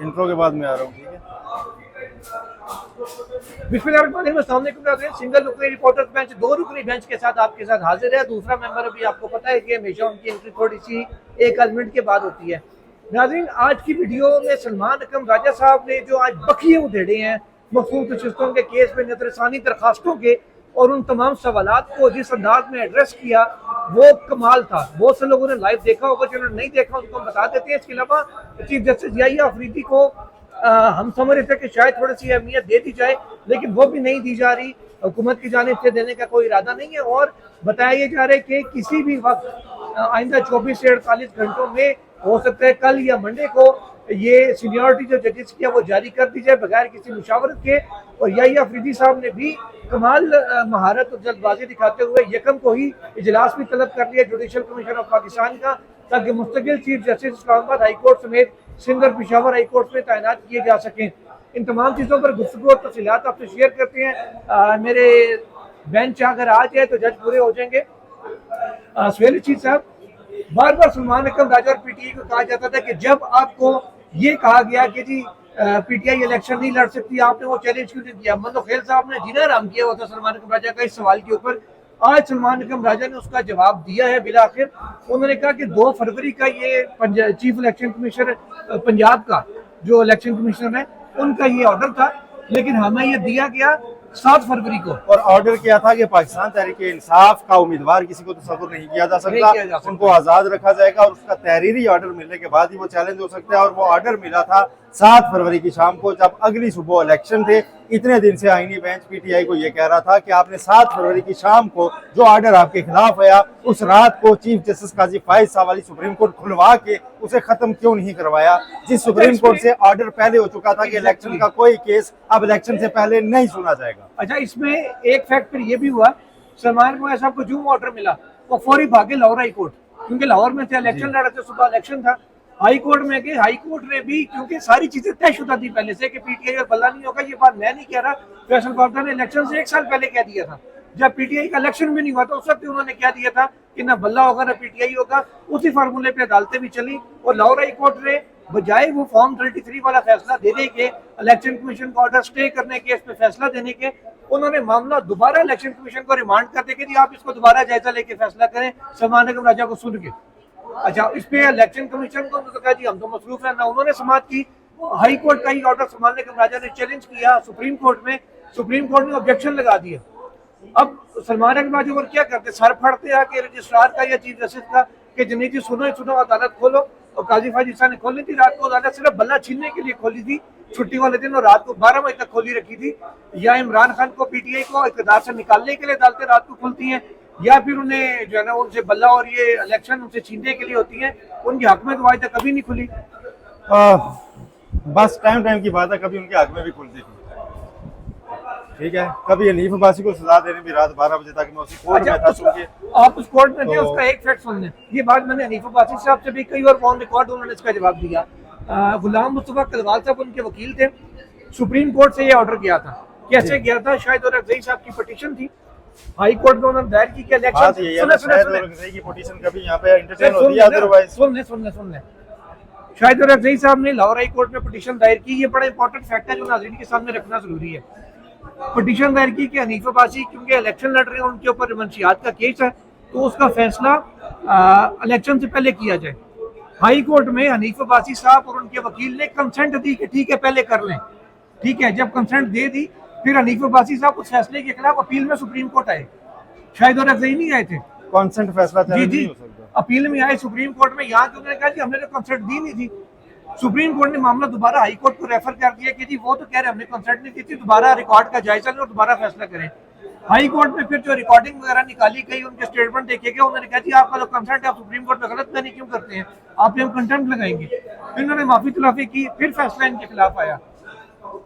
Intro के बाद मैं आ रहा हूँ, ठीक है। बिस्मिल्लाहिर्रहमानिर्रहीम। सिंगल रुकनी रिपोर्टर्स बेंच, 2 रुकनी बेंच के साथ आपके साथ हाजिर है। दूसरा मेंबर अभी आपको पता है कि हमेशा उनकी एंट्री थोड़ी सी 1 मिनट के बाद होती है। नाज़रीन, आज की वीडियो में सलमान अकरम राजा साहब ने जो आज बखिए उधेड़े हैं मखसूस नशिस्तों के केस में नजरसानी दरखास्तों के, और उन तमाम सवालात को जिस अंदाज में एड्रेस किया वो कमाल था। बहुत से लोगों ने लाइव देखा होगा, जिन्होंने नहीं देखा उनको हम बता देते हैं। इसके अलावा चीफ जस्टिस याहिया अफरीदी को हम समझ रहे थे कि शायद थोड़ी सी अहमियत दे दी जाए, लेकिन वो भी नहीं दी जा रही। हुकूमत की जानिब से देने का कोई इरादा नहीं है, और बताया जा रहा है कि किसी भी वक्त आइंदा 24 से 48 घंटों में हो सकता है कल या मंडे को ये सीनियरिटी जो जजेस की है वो जारी कर दी जाए बगैर किसी मुशावरत के। और याहिया अफरीदी साहब ने भी कमाल महारत और जल्दबाजी दिखाते हुए यकम को ही इजलास भी तलब कर लिया जुडिशल कमीशन ऑफ पाकिस्तान का, ताकि मुस्तकिल chief justice Islamabad high court समेत सिंगर पिशावर हाई कोर्ट में तैनात किए जा सकें। इन तमाम चीज़ों पर गुफ्तगू और तफसीलात आपसे शेयर करते हैं। मेरे बेंच अगर आ जाए तो जज पूरे हो जाएंगे। सुहेल रशीद साहब, बार बार सलमान अकरम राजा और पीटीआई को कहा जाता था कि जब आपको ये कहा गया कि जी पीटीआई इलेक्शन नहीं लड़ सकती, आपने वो चैलेंज क्यों नहीं किया? मतलब खेल साहब ने जीना आराम किया हुआ था सलमान अकरम राजा का इस सवाल के ऊपर। आज सलमान अकरम राजा ने उसका जवाब दिया है बिला आखिर। उन्होंने कहा कि 2 फरवरी का ये चीफ इलेक्शन कमिश्नर पंजाब का जो इलेक्शन कमिश्नर है उनका ये ऑर्डर था, लेकिन हमें ये दिया गया 7 फरवरी को। और ऑर्डर किया था कि पाकिस्तान तहरीक इंसाफ का उम्मीदवार किसी को तस्वुर नहीं किया जा सकता, उनको आज़ाद रखा जाएगा और उसका तहरीरी ऑर्डर मिलने के बाद ही वो चैलेंज हो सकता है। और वो ऑर्डर मिला था 7 फरवरी की शाम को, जब अगली सुबह इलेक्शन थे। इतने दिन से आईनी बेंच पीटीआई को ये कह रहा था कि आपने 7 फरवरी की शाम को जो ऑर्डर आपके खिलाफ आया, उस रात को चीफ जस्टिस काजी फाइज साहब वाली सुप्रीम कोर्ट खुलवा के उसे खत्म क्यों नहीं करवाया, जिस सुप्रीम कोर्ट से ऑर्डर पहले हो चुका था कि इलेक्शन का कोई केस अब इलेक्शन से पहले नहीं सुना जाएगा। अच्छा, इसमें एक फैक्ट फिर ये भी हुआ, सलमान को साहब को जो ऑर्डर मिला वो फौरी भागे लाहौर हाई कोर्ट, क्योंकि लाहौर में थे, इलेक्शन लड़ रहे थे, सुबह इलेक्शन था। हाई कोर्ट में गए, हाई कोर्ट ने भी, क्योंकि सारी चीजें तयशुदा थी पहले से कि पीटीआई और बल्ला नहीं होगा, ये बात मैं नहीं कह रहा, फैसल बाबा ने इलेक्शन से 1 साल पहले कह दिया था। जब पीटीआई का इलेक्शन भी नहीं हुआ था उस वक्त उन्होंने क्या दिया था कि ना बल्ला होगा ना पीटीआई होगा। उसी फार्मूले पे अदालतें भी चली, और लाहौर हाई कोर्ट ने बजाय वो फॉर्म 33 वाला फैसला देने के, इलेक्शन कमीशन का ऑर्डर स्टे करने के, इस पे फैसला देने के, उन्होंने मामला दोबारा इलेक्शन कमीशन को रिमांड कर देंगे, आप इसको दोबारा जायजा लेके फैसला करें सलमान अकरम राजा को सुन के। अच्छा, इस पे इलेक्शन कमीशन को तो कहा जी हम तो मसरूफ है ना, उन्होंने समाप्त की। हाई कोर्ट का ही ऑर्डर सलमान अकरम राजा ने चैलेंज किया सुप्रीम कोर्ट में, सुप्रीम कोर्ट ने ऑब्जेक्शन लगा दिया। अब सलमान अकरम राजा और क्या करते, सर फड़ते हैं कि रजिस्ट्रार का या चीफ जस्टिस का कि जनी जी सुनो सुनो अदालत खोलो। और काजी फाजिद साहब ने खोली थी रात को अदालत, सिर्फ बल्ला छीनने के लिए खोली थी छुट्टी वाले दिन, और रात को 12 बजे तक खोली रखी थी। या इमरान खान को पीटीआई को इक़्तिदार से निकालने के लिए अदालतें रात को खुलती हैं, या फिर उन्हें जो है ना उनसे बल्ला और ये इलेक्शन उनसे छीनने के लिए होती हैं। उनके हक में तो आज तक कभी नहीं खुली। बस टाइम की बात है, कभी उनके हक में भी खुलती थी, ठीक है। कभी हनीफ अब्बासी को सजा देने भी रात 12 बजे तक मैं उसी कोर्ट में था, क्योंकि आप उस कोर्ट में थे। उसका एक फैक्ट सुन लें, ये बात मैंने हनीफ अब्बासी साहब से भी कई बार ऑन रिकॉर्ड उन्होंने इसका जवाब दिया। गुलाम मुस्तफा कलवाल साहब उनके वकील थे, सुप्रीम कोर्ट से ये ऑर्डर गया था। कैसे गया था? शाहिद और अफजई साहब की पिटीशन थी, हाई कोर्ट में उन्होंने दायर की कि इलेक्शन की पिटीशन कभी यहाँ पे एंटरटेन होती है, अदरवाइज सुन ले। शाहिद और अफजई साहब ने लाहौर हाई कोर्ट में पिटीशन दायर की। ये बड़ा इंपॉर्टेंट फैक्ट है जो नाज़रीन के सामने रखना जरूरी है। पिटीशन दायर की कि हनीफ अब्बासी क्योंकि इलेक्शन लड़ रहे हैं, उनके ऊपर मंशियात का केस है, तो उसका फैसला इलेक्शन से पहले किया जाए। हाई कोर्ट में हनीफ अब्बासी साहब और उनके वकील ने कंसेंट दी कि ठीक है पहले कर लें। ठीक है, जब कंसेंट दे दी, फिर हनीफ अब्बासी साहब उस फैसले के खिलाफ अपील में सुप्रीम कोर्ट आए। शायद और अफजई नहीं आए थे, कॉन्सेंट फैसला जी अपील में आए सुप्रीम कोर्ट में। यहाँ तो उन्होंने कहा कि हमने तो कंसेंट दी नहीं थी। सुप्रीम कोर्ट ने मामला दोबारा हाई कोर्ट को रेफर कर दिया कि जी वो तो कह रहे हमने कंसेंट नहीं दी थी, दोबारा रिकॉर्ड का जायजा लें और दोबारा फैसला करें। हाई कोर्ट में फिर जो रिकॉर्डिंग वगैरह निकाली गई, उनके स्टेटमेंट देखे गए, उन्होंने कहा जी आपका जो कंसेंट है आप सुप्रीम कोर्ट में गलत नहीं क्यों करते हैं, आप हम कंटेम्प्ट लगाएंगे। फिर इन्होंने माफी तलाफी की, फिर फैसला इनके खिलाफ आया।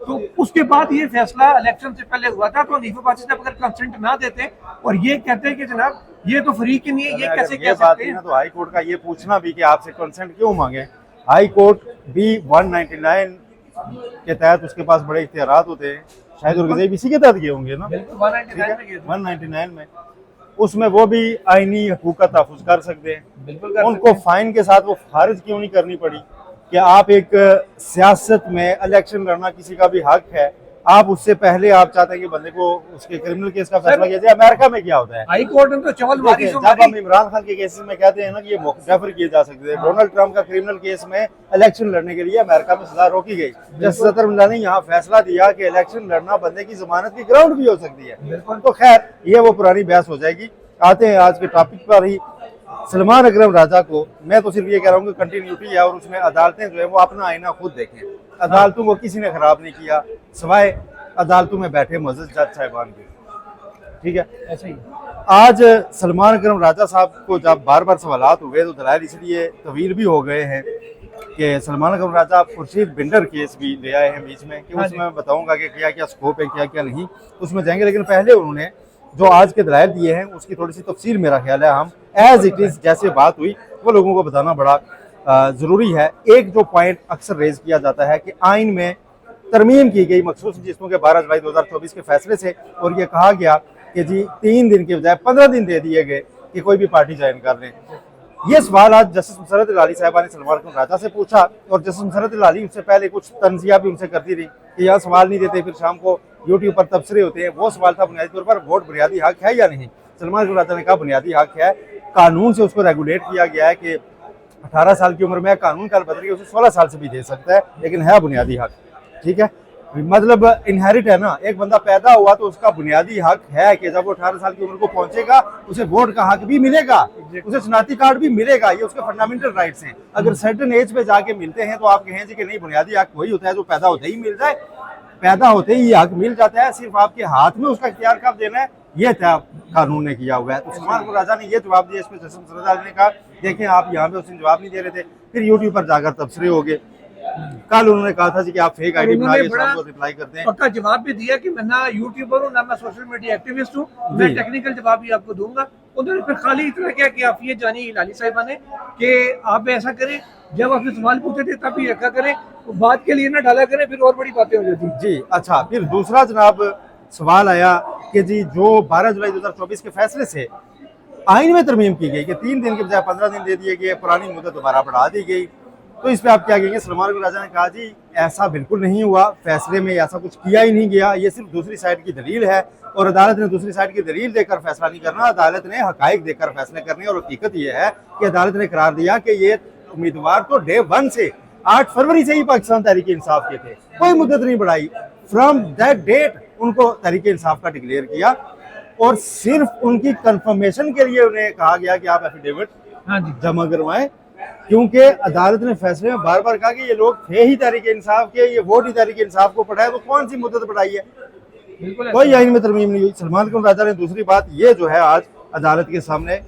तो उसके बाद ये फैसला इलेक्शन से पहले हुआ था। तो हनीफ अब्बासी साहब अगर कंसेंट ना देते और ये कहते हैं कि जनाब ये तो फ्री की नहीं है, ये कैसे कह सकते हैं, तो हाई कोर्ट का ये पूछना भी कि आपसे कंसेंट क्यों मांगे। हाई कोर्ट भी 199 के तहत उसके पास बड़े इख्तियारात होते हैं, शायद और इसी के तहत गए होंगे ना, 199 में, उसमें वो भी आईनी हकूक का तहफ़्फ़ुज़ कर सकते हैं। उनको फाइन के साथ वो खारिज क्यों नहीं करनी पड़ी, कि आप एक सियासत में इलेक्शन लड़ना किसी का भी हक है, आप उससे पहले आप चाहते हैं कि बंदे को उसके क्रिमिनल केस का फैसला किया जाए। अमेरिका में क्या होता है, हाई कोर्ट में तो चवल मारी जब हम इमरान खान के केसेस में कहते हैं ना कि ये रेफर किए जा सकते थे, डोनाल्ड ट्रंप का क्रिमिनल केस में इलेक्शन लड़ने के लिए अमेरिका में सजा रोकी गई। जस्टिस अतर मिल्ला ने यहाँ फैसला दिया कि इलेक्शन लड़ना बंदे की जमानत की ग्राउंड भी हो सकती है। तो खैर ये वो पुरानी बहस हो जाएगी। आते हैं आज के टॉपिक पर ही। सलमान अकरम राजा को मैं तो सिर्फ ये कह रहा हूँ कि कंटिन्यूटी है और उसमें अदालतें जो है वो अपना आईना खुद देखें। अदालतों को किसी ने खराब नहीं किया सिवाय अदालतों में बैठे मुअज़्ज़ज़ जज साहिबान के। ठीक है, ऐसे ही आज सलमान अकरम राजा साहब को जब बार बार सवालात हुए तो दलाइल इसलिए तवील भी हो गए हैं कि सलमान अकरम राजा खुर्शीद बिंडर केस भी ले आए हैं बीच में, कि उसमें मैं बताऊंगा कि क्या क्या स्कोप है, क्या क्या नहीं, उसमें जाएंगे। लेकिन पहले उन्होंने जो आज के दलाइल दिए हैं उसकी थोड़ी सी तफसील मेरा ख्याल है हम एज इट इज़ जैसे बात हुई वो लोगों को बताना बड़ा ज़रूरी है। एक जो पॉइंट अक्सर रेज किया जाता है कि आइन में तरमीम की गई मखसूस जिस्मों के 12 जुलाई 2024 के फैसले से, और ये कहा गया कि जी 3 दिन के बजाय 15 दिन दे दिए गए कि कोई भी पार्टी ज्वाइन कर लें। ये सवाल आज जस्टिस मुसर्रत अली साहिबा ने सलमान अकरम राजा से पूछा और जस्टिस मुसर्रत अली उससे पहले कुछ तंजिया भी उनसे करती रही कि यहाँ सवाल नहीं देते, फिर शाम को यूट्यूब पर तबसरे होते हैं। वो सवाल था बुनियादी तौर पर वोट बुनियादी हक है या नहीं। सलमान अकरम राजा ने कहा बुनियादी हक है, कानून से उसको रेगुलेट किया गया है कि 18 साल की उम्र में कानून का बदल के उसे 16 साल से भी दे सकता है, लेकिन है बुनियादी हक। ठीक है, मतलब इनहेरिट है ना, एक बंदा पैदा हुआ तो उसका बुनियादी हक है कि जब वो 18 साल की उम्र को पहुंचेगा उसे वोट का हक भी मिलेगा, उसे शनाख्ती कार्ड भी मिलेगा। ये उसके फंडामेंटल राइट्स हैं। अगर सर्टेन एज पे जाके मिलते हैं तो आप कहें जी कि नहीं, बुनियादी हक वही होता है जो पैदा होते ही मिल जाए, पैदा होते ही हक मिल जाता है, सिर्फ आपके हाथ में उसका इख्तियार कब देना है ये तय कानून ने किया हुआ है। तो सलमान अकरम राजा ने ये जवाब दिया। इस पर जस्टिस मुसर्रत अली ने कहा देखें आप यहाँ पे उसने जवाब नहीं दे रहे थे, फिर यूट्यूब पर जाकर तबसरे हो गए। कल उन्होंने कहा था कि आप फेक आईडी बना के शाम को रिप्लाई करते हैं। पक्का जवाब भी दिया कि मैं ना यूट्यूबर हूँ ना मैं सोशल मीडिया एक्टिविस्ट हूँ, मैं टेक्निकल जवाब भी आपको दूंगा। उन्होंने फिर खाली इतना क्या कि आप ये जानिए लाली साहिबा ने कि आप ऐसा करें, जब आपने सवाल पूछे थे तब ही रखा करें, बात के लिए ना डाला करें, फिर और बड़ी बातें हो जाती जी। अच्छा, फिर दूसरा जनाब सवाल आया कि जी जो 12 जुलाई 2024 के फैसले से आइन में तरमीम की गई कि 3 दिन के बजाय 15 दिन दे दिए गए, पुरानी मुद्दत दोबारा बढ़ा दी गई, तो इस पे आप क्या कहेंगे? सलमान अकरम राजा ने कहा जी ऐसा बिल्कुल नहीं हुआ, फैसले में ऐसा कुछ किया ही नहीं गया, ये सिर्फ दूसरी साइड की दलील है और अदालत ने दूसरी साइड की दलील देकर फैसला नहीं करना, अदालत ने हकाइक देकर फैसले करने। और हकीकत ये है कि अदालत ने करार दिया कि ये उम्मीदवार तो डे 1 से 8 फरवरी से ही पाकिस्तान तहरीक इंसाफ के थे, कोई मुद्दत नहीं बढ़ाई। फ्रॉम दैट डेट उनको तहरीक इंसाफ का डिक्लेयर किया और सिर्फ उनकी कंफर्मेशन के लिए उन्हें कहा गया कि आप एफिडेविट जमा करवाएं, क्योंकि अदालत ने फैसले में बार बार कहा कि ये लोग थे ही तहरीक इंसाफ के, ये वोट ही तहरीक इंसाफ को पढ़ा है, तो कौन सी मुद्दत बढ़ाई है? कोई आइन में तरमीम नहीं हुई। सलमान अकरम राजा ने दूसरी बात ये जो है आज अदालत के सामने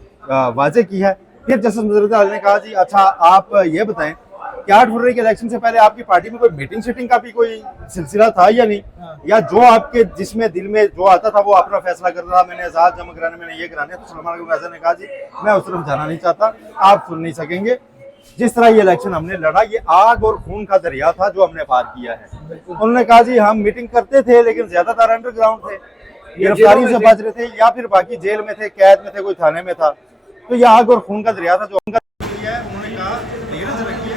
वाजे की है। फिर जस्टिस मुसर्रत अली ने कहा जी अच्छा आप ये बताएं कि 8 फरवरी के इलेक्शन से पहले आपकी पार्टी में कोई मीटिंग शीटिंग का भी कोई सिलसिला था या नहीं, या जो आपके जिसमें दिल में जो आता था वो अपना फैसला कर रहा, मैंने आजाद जमा कराने, मैंने ये कराने। तो सलमान अकरम राजा ने कहा जी मैं उस तरफ जाना नहीं चाहता, आप सुन नहीं सकेंगे। जिस तरह ये इलेक्शन हमने लड़ा ये आग और खून का दरिया था जो हमने पार किया है। उन्होंने कहा जी हम मीटिंग करते थे लेकिन ज्यादातर अंडरग्राउंड थे, गिरफ्तारी से बच रहे थे या फिर बाकी जेल में थे, कैद में थे, कोई थाने में था। तो ये आग और खून का दरिया था जो उनका है। उन्होंने कहा धीरज रखिए,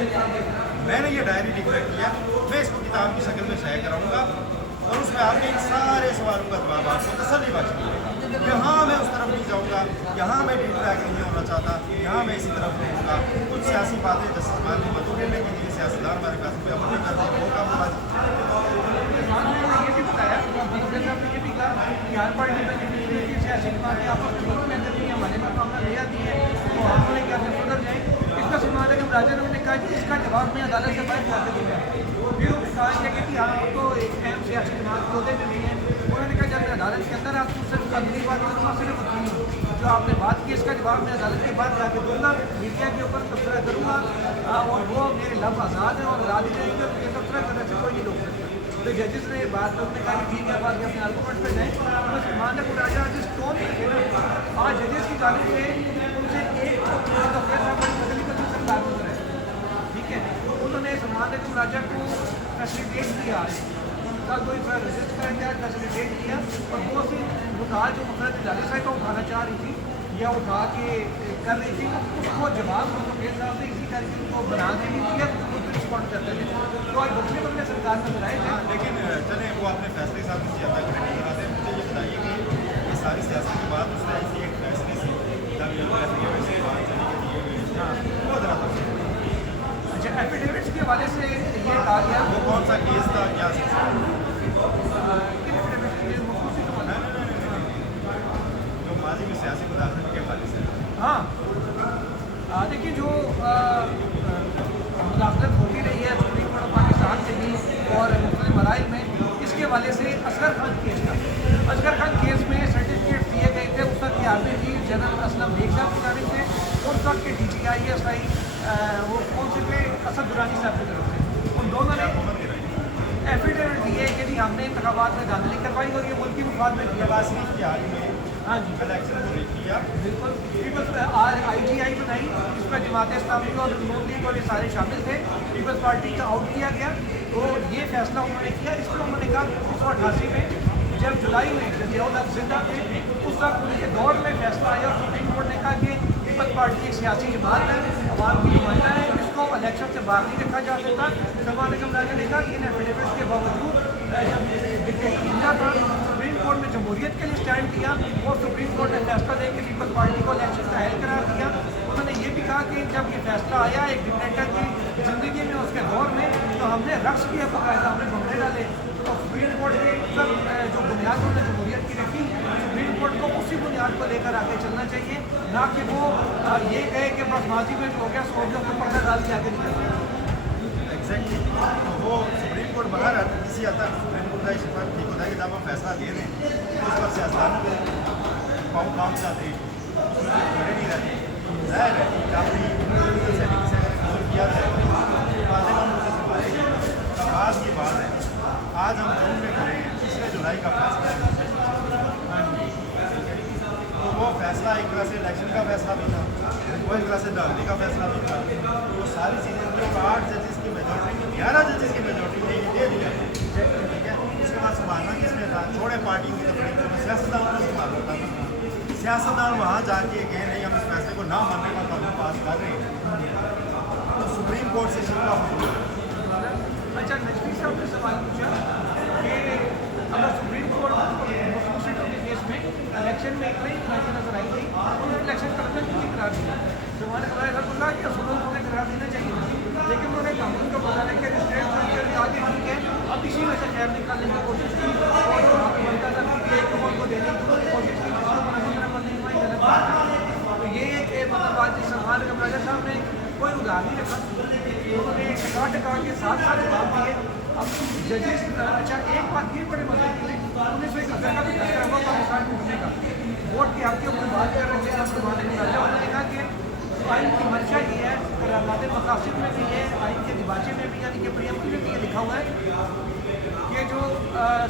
मैंने ये डायरी लिख रखी है, मैं इसको किताब की शक्ल में शेयर कराऊंगा और उसमें आपके इन सारे सवालों का जवाब आपको तसल्ली बख्श मिलेगा। यहाँ मैं उस तरफ नहीं जाऊँगा, यहाँ मैं डीप ट्रैक नहीं होना चाहता, यहाँ मैं इसी तरफ रहूँगा। कुछ सियासी बातें जस्टिस मान की मदद करने के लिए सियासतदान हमारे पास कोई अमल नहीं करते, वो काम हुआ। हर पार्टी में सियासी बातें आपस में हमारे पास मामला ले आती है तो आपने क्या सुधर जाए। इसका सलमान अकरम राजा ने कहा कि इसका जवाब मैं अदालत से बाहर जाकर दूंगा। फिर उन्होंने कहा कि हाँ तो एक अहम सियासी जमात के होते नहीं है। उन्होंने कहा जब मैं अदालत के अंदर आपको सिर्फ कानूनी बात करूँगा, सिर्फ जो आपने बात की इसका जवाब मैं अदालत के बाद जाके दूंगा, मीडिया के ऊपर तबसरा करूँगा और वो मेरे लफ्ज़ आज़ाद है और आज़ाद ही रहेंगे और मुझे तबसरा करने से कोई नहीं रोक सकता। तो जजेस ने बात करने का ठीक है, बात अपने आर्गूमेंट पे जाए। तो सलमान अकरम राजा जिस टोन में थे ना, आज जजेस की जाने से उनसे एक ठीक है, उन्होंने सलमान अकरम राजा को फैसिलिटेट किया, कल कोई रेजिस्ट कर दिया, फैसिलिटेट किया और वो सी उठा जो मुसर्रत अली साहिब को उठाना चाह रही थी या उठा के कर रही थी, उसको जवाब मुसर्रत साहब ने इसी करके उनको बना देनी थी। रिपोर्ट करते थे, तो आज बदले बदले सरकार में आए थे। लेकिन चले वो अपने फैसले के साथ मुझे ज़्यादा क्रेडिट करा दें। मुझे ये बताइए कि ये सारी सियासत के बाद उसने ऐसी एक फैसले से वैसे बात चली के दिए हाँ, वो ज़रा अच्छा, एफिडेविट्स के हवाले से ये कहा गया वो कौन सा केस था, क्या सिलसिला? कि एफिडेविट्स के मुख्तसर तो बना। जो माजी में सियासी मुदाखलत के हवाले से हाँ, देखिए जो मुदाखलत होती रही है सुप्रीम कोर्ट ऑफ पाकिस्तान से भी और मुख्तलिफ मराइल में, इसके हवाले से असगर खान केस था। असगर खान केस में सर्टिफिकेट दिए गए थे उस वक्त के army chief general Aslam Beg साहब की जानिब से, उस वक्त के DGI वो कौन से थे असद दुरानी साहब की तरफ से। उन दोनों ने एफिडेविट दिए कि जी हमने इंतखाबात में धांधली करवाई और ये मुल्की मुफाद में किया। नवाज शरीफ की हाल में हाँ जी, इलेक्शन को देख लिया। बिल्कुल। पीपल्स IGI बनाई, इस पर जमात इस्लामी और नून लीग और ये सारे शामिल थे। पीपल्स पार्टी का आउट किया गया, तो ये फैसला उन्होंने किया। इस पर उन्होंने कहा 1988 में जब जुलाई में जियाउल हक जिंदा थे उस वक्त उनके दौर में फैसला आया और सुप्रीम कोर्ट ने कहा कि पीपल्स पार्टी एक सियासी जमात है, अवाम की नुमाइंदा है, इसको इलेक्शन से बाहर नहीं रखा जा सकता। सलमान निगम राजा ने कहा कि इन एफिडेविट्स के बावजूद जब डिक्टेटर जिंदा था सुप्रीम कोर्ट ने जमहूरियत के लिए स्टैंड किया और सुप्रीम कोर्ट ने फैसला दे के पीपल्स पार्टी को इलेक्शन का अहल करार दिया। उन्होंने ये भी कहा कि जब ये फैसला आया एक डिक्टेटर की ज़िंदगी में उसके दौर में, तो हमने रक्स किया, बाकायदा हमने भंगड़े डाले। तो सुप्रीम कोर्ट ने सब जो बुनियाद उन्होंने जमहूरियत की रखी, सुप्रीम कोर्ट को उसी बुनियाद को लेकर आगे चलना चाहिए, ना कि वो ये कहे कि बस माजी में जो हो गया सोच जो पर्दा डाल के आगे निकल गया। एग्जैक्टली, तो वो सुप्रीम कोर्ट बाहर किसी हद तक सुप्रीम कोर्ट का शिफा ठीक होता है कि जब हम फैसला दे दें तो उस पर सियासत के पाँव काम जाते हैं, खड़े नहीं रहते। जाहिर है काफ़ी सेटिंग से किया जाएगा, आज की बात है। आज हम जून में खड़े हैं, 3 जुलाई का फैसला है। तो वो फैसला एक तरह से इलेक्शन का फैसला भी था, वो एक तरह से डालने का फैसला भी था। वो सारी चीज़ें 8 जजेस की मेजोरिटी में 11 जजेस की मेजोरिटी ने ये दे दिया, ठीक है। उसके बाद संभालना किसने था? छोड़े पार्टी की तो सियासतदान को संभालना था। सियासतदान वहाँ जाके गए नहीं हम इस फैसले को ना मानने का कानून पास कर रहे हैं, तो सुप्रीम कोर्ट से शिकवा हो। अच्छा, नजमी साहब ने सवाल पूछा कि अगर सुप्रीम कोर्ट मुस्लिम सीटों के केस में इलेक्शन में एक नई फैसला नजर आई थी, उन्होंने इलेक्शन करने के लिए करार दिया। जमाने करार था बोला कि सुनों को करार देना चाहिए, लेकिन उन्होंने कानून को बताने के स्टेट फैसले आगे ठीक है, अब इसी में से खैर निकालने की कोशिश की और जो हक बनता था एक कौन को देने की कोशिश की, जिसको गलत बात है। तो ये मतलब आज सलमान निगम राजा साहब ने कोई उधार नहीं रखा, उन्होंने टका के साथ जवाब दिए। अब जजेस अच्छा एक बात ये बड़े मजे की 1971 का भी फैसला हुआ पाकिस्तान टूटने का, वोट के हक के ऊपर बात कर रहे थे सलमान निगम राजा। उन्होंने कहा कि आइन की मंशा ये है, करारनामे मकासद में भी है, आइन के दिबाचे में भी यानी कि प्रियम्पटी में भी ये लिखा हुआ है कि जो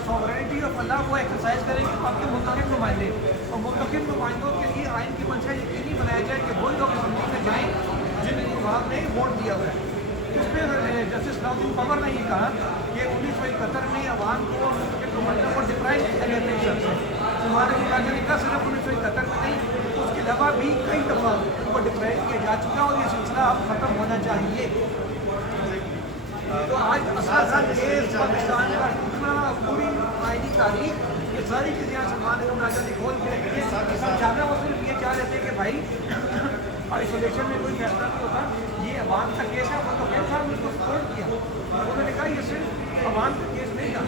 सॉवरेनिटी ऑफ अल्लाह वो एक्सरसाइज करेंगे आपके मुतक़िद नुमाइंदे, और मुतक़िद नुमाइंदों के लिए आइन की मंशा यकीनी बनाया जाए कि वही लोग असम्बली में जाएँ जिन विभाग ने वोट दिया हुआ है। इसमें जस्टिस लाउद्दीन पंवर ने ये कहा कि 1971 में अवाम को मुतक़िद नुमाइंदों को डिप्राइव एलिमिनेशन से हमारे मुलाजिम ने कहा सिर्फ 1971 में नहीं, उसके अलावा भी कई दफ़ा उनको डिप्राइव किया जा चुका और ये सिलसिला अब खत्म होना चाहिए। तो आज असासा केस पाकिस्तान का टूटना, पूरी आईनी तारीख, ये सारी चीज़ें यहाँ सलमान निगम राजा ने खोल के रखी है। जाना वो सिर्फ ये चाह रहे थे कि भाई आइसोलेशन में कोई फैसला नहीं होता, ये अवाम का केस है, वो तो कई साल में उसको सपोर्ट किया। उन्होंने कहा ये सिर्फ अवाम का केस नहीं था,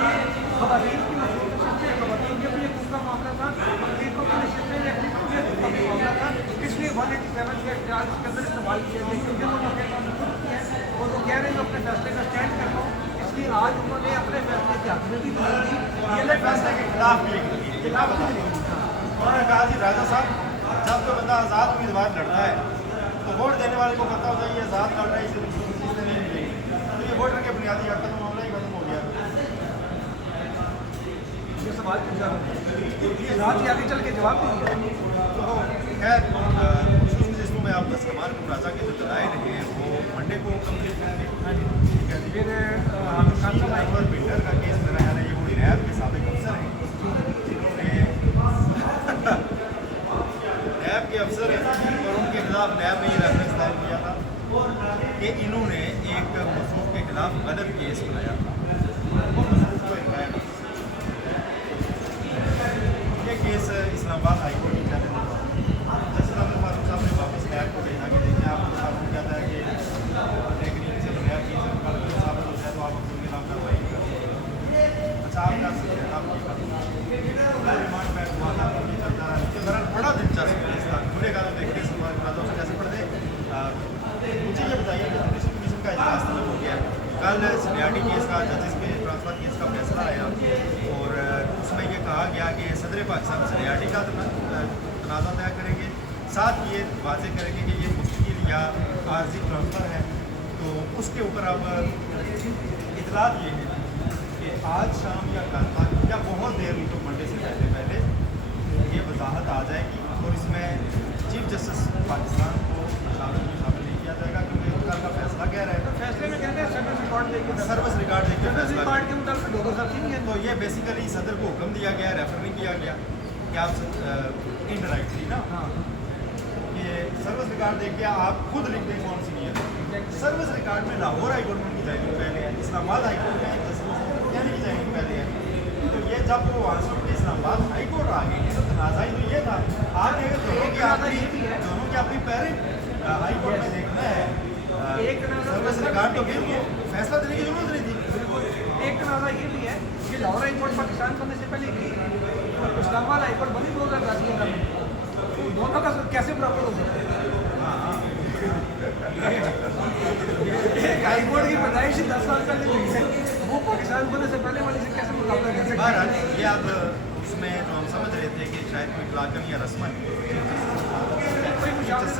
ये ख़वातीन की मसरूफ़ है, ख़वातीन के भी एक उनका मामला था, अमरीकों की नशिस्त में अपनी खुद का भी मामला था, इसलिए 187 के इख्तियार इसके अंदर इस्तेमाल किया गया, क्योंकि उन्होंने खुद किया है और वो कह रहे हैं अपने फैसले का स्टैंड करता हूँ, इसलिए आज उन्होंने अपने फैसले के हक में भी दलील दी, ये फैसले के खिलाफ भी उन्होंने कहा जी राजा साहब, जब तो बंदा आज़ाद उम्मीदवार लड़ता है तो वोट देने वाले को पता होता है ये आज़ाद लड़ रहा है, इसे नहीं मिलेगी, तो ये वोटर के बुनियादी हक का तो मामला ही खत्म हो गया। ये सवाल पूछा रात ही आगे चल के जवाब भी दिया। तो खैर खुशूस जिसमें मैं आपका सलमान राजा के जो दलाइल हैं वो मंडे को कम्प्लीट करेंगे, ठीक है। फिर और बिल्डर का केस मेरा ख्याल है ये पूरी रैब के साबिक अफसर हैं, जिन्होंने नैब के अफसर हैं और उनके खिलाफ नैब ने ये रेफरेंस दायर किया था कि इन्होंने एक केस बनाया था वो महसूस को हिलाया ना। ये केस इस्लामाबाद हाई कोर्ट में चैलेंज हुआ। जस्टिस अहमद फारूक साहब ने वापस लैब को भेजा कि देखिए आपके साथ कहता है कि लेकिन इनसे तो नया केस कल को साबित हो जाए तो आप अपने खिलाफ कार्रवाई कर सकते हैं। अच्छा आप कर सकते हैं, आप ये कर सकते हैं। मैं रिमांड बैक हुआ था, ये चलता रहा। बहरहाल बड़ा दिलचस्प केस था। जुड़ेगा तो देखते हैं समाज से कैसे पढ़ते। मुझे ये बताइए कि जुडिशल कमीशन का इजलास तलब हो गया। कल सीनियरिटी केस का जजेस पे ट्रांसफर केस का फैसला आया और उसमें ये कहा गया कि सदर पाकिस्तान सीनियरिटी का तनाज़ा तय करेंगे, साथ ये वाजे करेंगे कि ये मुश्किल या आर्जी ट्रांसफ़र है। तो उसके ऊपर अब इतलात ये है कि आज शाम या कल तक या बहुत देर तो मंडे से पहले ये वजाहत आ जाएगी और इसमें चीफ जस्टिस पाकिस्तान को शामिल नहीं किया जाएगा क्योंकि कल का फैसला कह रहा है। फैसले में कहते हैं सर्विस रिकॉर्ड देखिए, सर्विस रिकॉर्ड देखिए, सर्विस रिकॉर्ड के मुताबिक डोगर साहब की नहीं है। तो ये बेसिकली सदर को हुक्म दिया गया, रेफर नहीं किया गया कि आप इनडायरेक्टली ना कि सर्विस रिकॉर्ड देख के आप खुद लिख दें कौन सी नहीं है। सर्विस रिकॉर्ड में लाहौर हाई कोर्ट में उनकी जॉइनिंग पहले है, इस्लामाबाद हाई कोर्ट में यानी की जॉइनिंग पहले है। तो ये जब वो वहाँ से इस्लामाबाद हाई कोर्ट आ गई तो तनाज़ा ही तो ये था। आपने दोनों की अपनी पेरेंट हाई कोर्ट में देखना है सर्विस रिकॉर्ड, तो फिर वो फैसला देने की जरूरत नहीं थी। एक तनाज़ा ये भी है कि लाहौर हाई कोर्ट पाकिस्तान बनने से पहले की और इस्लामाबाद हाई कोर्ट बनी 2010 में, दोनों का कैसे बराबर हो सकता है? एक हाई कोर्ट की पैदाइश 10 साल पहले हुई है, वो पाकिस्तान बनने से पहले वाली से कैसे मुकाबला कर सकते हैं? बहरहाल ये अब उसमें जो हम समझ रहे थे कि शायद कोई इतलाकन या रस्मन कोई मुशावरत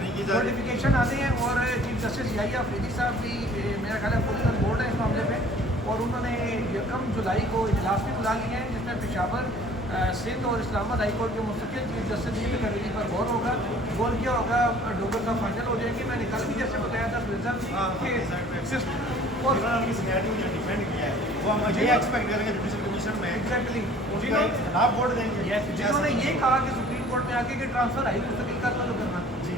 नहीं की जा रही। नोटिफिकेशन आते हैं और चीफ जस्टिस याहिया अफरीदी साहब भी मेरा ख्याल है पुलिस बोर्ड है इस मामले पे, और उन्होंने 1 जुलाई को इजलास भी बुला लिए हैं जिसमें पेशावर, सिंध और इस्लामाबाद हाई कोर्ट के मुस्तकिल चीफ जस्टिस की तकरीरी पर गौर होगा। गौर किया होगा, डोगर का फाइनल हो जाएंगे। मैंने कल भी जैसे बताया था और उन्होंने सीनियरिटी में डिफेंड किया है, वो हम ये एक्सपेक्ट करेंगे जुडिशल कमीशन में एग्जैक्टली उनका खिलाफ वोट देंगे। जिन्होंने ये कहा कि सुप्रीम कोर्ट में आके कि ट्रांसफर हाई मुस्तकिल का तो करना जी,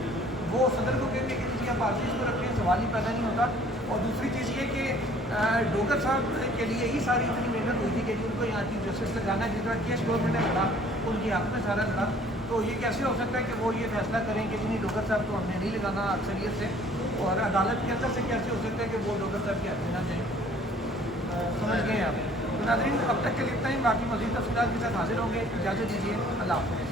वो सदर को कहेंगे कि जी आप आर्टिस्ट को रखें, सवाल ही पैदा नहीं होता। और दूसरी चीज़ ये कि डोगर साहब के लिए ही सारी इतनी मेहनत हुई थी कि उनको यहाँ चीफ जस्टिस लगाना, जिस तरह केस गवर्नमेंट ने लड़ा उनके हक में सारा लड़ा। तो ये कैसे हो सकता है कि वो ये फैसला करें कि नहीं डोगर साहब को हमने नहीं लगाना अक्सरियत से, और अदालत के अंदर से कैसे हो सकता है कि वो डोगर साहब की हक में ना जाए? समझ गए आप? तो नाज़रीन अब तक के लिए इतना ही, बाकी मज़ीद तफ़सीलात के साथ हाजिर होंगे। इजाज़त दीजिए, अल्लाह हाफ़िज़।